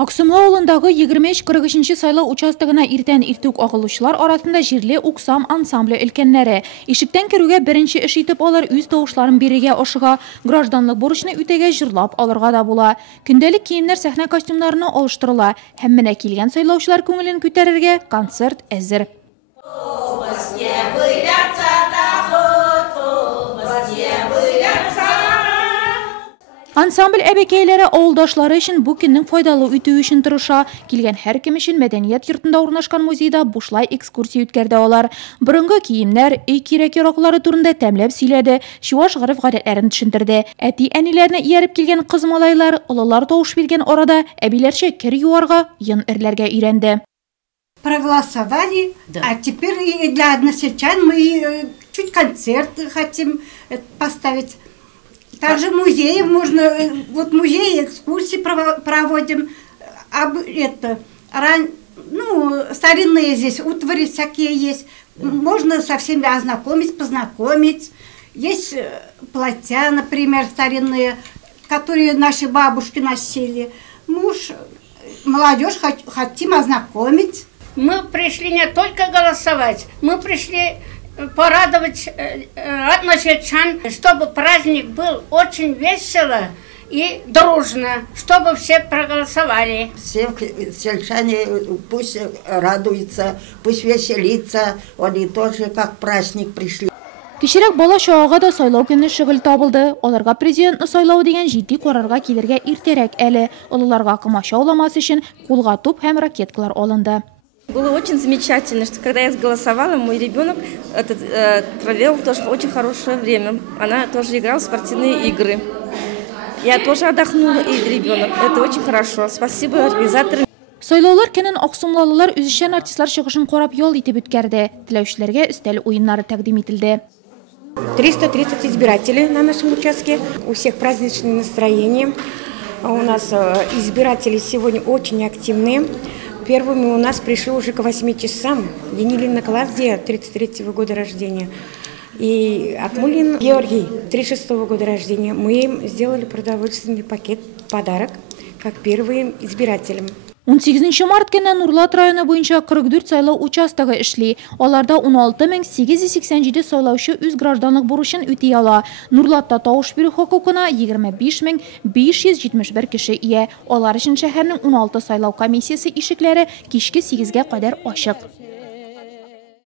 Аксумла ауылындағы 23-43 сайлау участогына иртен иртүк ағылушылар арасында жерле уксам ансамблі үлкенлері. Ишіктен керуге бірінші іш итіп олар үз тоғышларын береге ошыға, гражданлық борышны үтеге жырлап алырға да була. Күнделік киімдер сәхне костюмдарына олыштырыла. Хәмміне келген сайлаушылар көңілін көтерерге концерт әзір. Ансамбль әбекейлері ауылдашлары үшін бұл күннің файдалы үту үшін тұрыша. Келген һәр кім үшін мәдениет йортында орнашқан музейда бушлай экскурсия үткәрде олар. Бұрынғы киімнәр, үй кирәк-яраклары турында тәмләп сөйләде, шуаш ғариф гадәтләрен төшендерде. Әти әниләрне ияреп келген кыз малайлар, олылар тауыш берген орада әбиләрчә кир юарга, йын эрләргә өйрәнде. Проголосовали, да. А теперь для односельчан мы чуть концерт хотим поставить. Также музеи можно, вот музеи, экскурсии проводим, старинные здесь утвари всякие есть, можно со всеми ознакомить, познакомить. Есть платья, например, старинные, которые наши бабушки носили. Молодежь хотим ознакомить. Мы пришли не только голосовать, мы пришли порадовать односельчан, чтобы праздник был очень весело и дружно, чтобы все проголосовали. Все сельчане пусть радуются, пусть веселятся, они тоже как праздник пришли. Кешерек бала шоуга да сайлау көне шөгыль табылды. Оларга президентны сайлау деген җитди карарга килергә иртәрәк әле. Олыларга комача уламас өчен кулга туп һәм ракеткалар алынды. Было очень замечательно, что когда я голосовала, мой ребенок провел тоже очень хорошее время. Она тоже играла в спортивные игры. Я тоже отдохнула, и ребенок. Это очень хорошо. Спасибо организаторам. Сайлаулар көнен аксумлалылар үзешчән артистлар чыгышын карап ял итеп үткәрде. Теләүчеләргә өстәл уеннары тәкъдим ителде. 330 избирателей на нашем участке. У всех праздничное настроение. У нас избиратели сегодня очень активные. Первыми у нас пришли уже к 8 часам. Енилина Клавдия, 33-го года рождения. И Акмулин Георгий, 36-го года рождения. Мы им сделали продовольственный пакет, подарок, как первым избирателям. 18 март көне Нурлат районы буенча 44 сайлау участогы эшли. Аларда 16887 сайлаучы үз гражданлык бурычын үти ала. Нурлатта тавыш бирү хокукына 25571 кеше ия. Алар өчен шәһәрнең 16 сайлау комиссиясе ишекләре кичке 8-ге кадәр ачык.